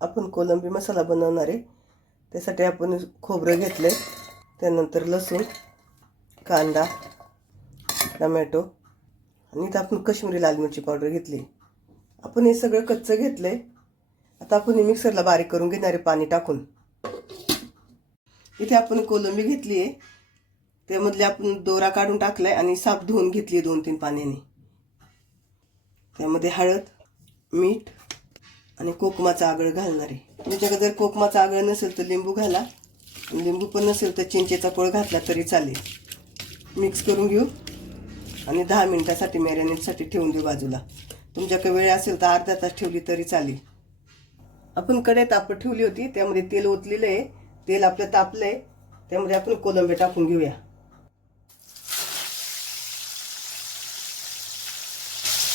आपण कोलंबी मसाला बनवणार आहे। त्यासाठी आपण खोबरं घेतले, त्यानंतर लसूण, कांदा, टोमॅटो आणि इथं आपण काश्मीरी लाल मिरची पावडर घेतली। आपण हे सगळं कच्चं घेतलंय। आता आपण मिक्सरला बारीक करून घेणार आहे पाणी टाकून। इथे आपण कोलंबी घेतली आहे, त्यामधले आपण दोरा काढून टाकलाय आणि साफ धुवून घेतली 2-3 पाण्याने। त्यामध्ये हळद, मीठ आणि कोकमाचा आगळ घालणार आहे। तुमच्याकडे जर कोकमाचा आगळ नसेल तर लिंबू घाला, लिंबू पण नसेल तर चिंचेचा कोळ घातला तरी चालेल। मिक्स करून घेऊ आणि 10 मिनिटांसाठी मॅरिनेटसाठी ठेवून देऊ बाजूला। तुमच्याकडे वेळ असेल तर अर्धा तास ठेवली तरी चालेल। आपण कढई तापत ठेवली होती, त्यामध्ये तेल ओतलेलं आहे। तेल आपलं तापलंय, त्यामध्ये आपण कोलंबी टाकून घेऊया।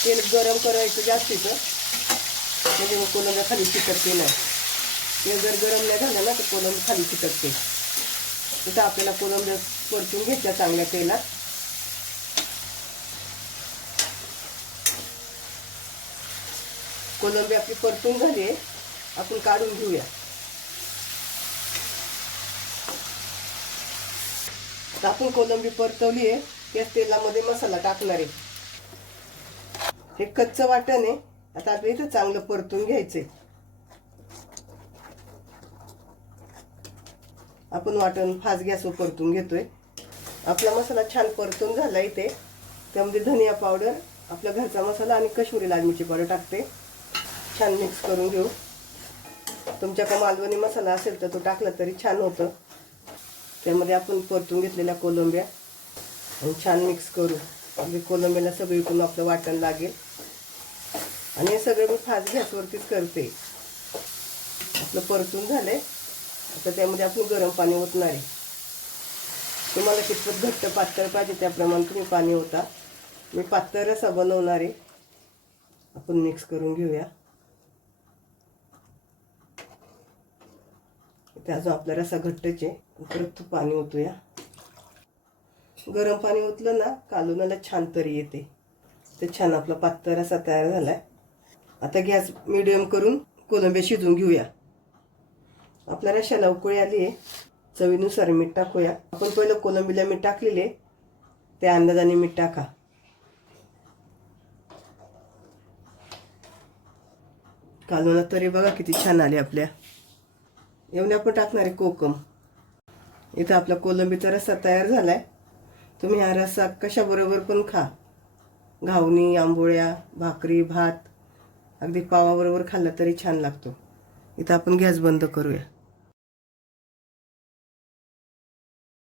तेल गरम करायचं जास्तीचं, म्हणजे मग कोलंबी खाली चिकटते नाही। तेल जर गरम नाही झालं ना तर कोलंबी खाली चिकटते। इथं आपल्याला कोलंबी परतून घ्यायच्या चांगल्या तेलात। कोलंबी आपली परतून झाली आहे, आपण काढून घेऊया। आपण कोलंबी परतवली आहे, त्या तेलामध्ये मसाला टाकणार आहे। हे कच्चं वाटण आहे, आता आपल्याला इथं चांगलं परतून घ्यायचंय। आपण वाटण फास्ट गॅसवर परतून घेतोय। आपला मसाला छान परतून झाला इथे। त्यामध्ये धनिया पावडर, आपला घरचा मसाला आणि काश्मीरी लाल मिरची पावडर टाकते। छान मिक्स करून घेऊ। तुमच्याकडे मालवणी मसाला असेल तर तो टाकला तरी छान होतं। त्यामध्ये आपण परतून घेतलेल्या कोलंब्या आणि छान मिक्स करू। म्हणजे कोलंब्याला सगळीकडून आपलं वाटण लागेल। आणि हे सगळं मी फास्ट गॅसवरतीच करते। आपलं परतून झालंय, आता त्यामध्ये आपण गरम पाणी ओतणार आहे। तुम्हाला कितपत घट्ट पातळ पाहिजे त्याप्रमाणे तुम्ही पाणी ओता। मी पातळ रस्सा बनवणार आहे। आपण मिक्स करून घेऊया। इथे अजून आपला रस्सा घट्टच आहे, परत पाणी ओतूया। गरम पाणी ओतलं ना कालवणाला छान तरी येते। ते छान आपला पातळ रस्सा तयार झालाय। आता गॅस मीडियम करून कोलंबी शिजवून घेऊया। आपल्या रश्श्याला उकळी आली आहे, चवीनुसार मीठ टाकूया। आपण पहिलं कोलंबीला मीठ टाकलेले, त्या अंदाजाने मीठ टाका। कालवणात तरी बघा किती छान आले आपल्या। एवढे आपण टाकणार आहे कोकम। इथं आपला कोलंबीचा रस्सा तयार झालाय। तुम्ही हा रस्सा कशाबरोबर पण खा, घावणी, आंबोळ्या, भाकरी, भात, अगदी पावाबरोबर खाल्ला तरी छान लागतो। इथं आपण गॅस बंद करूया।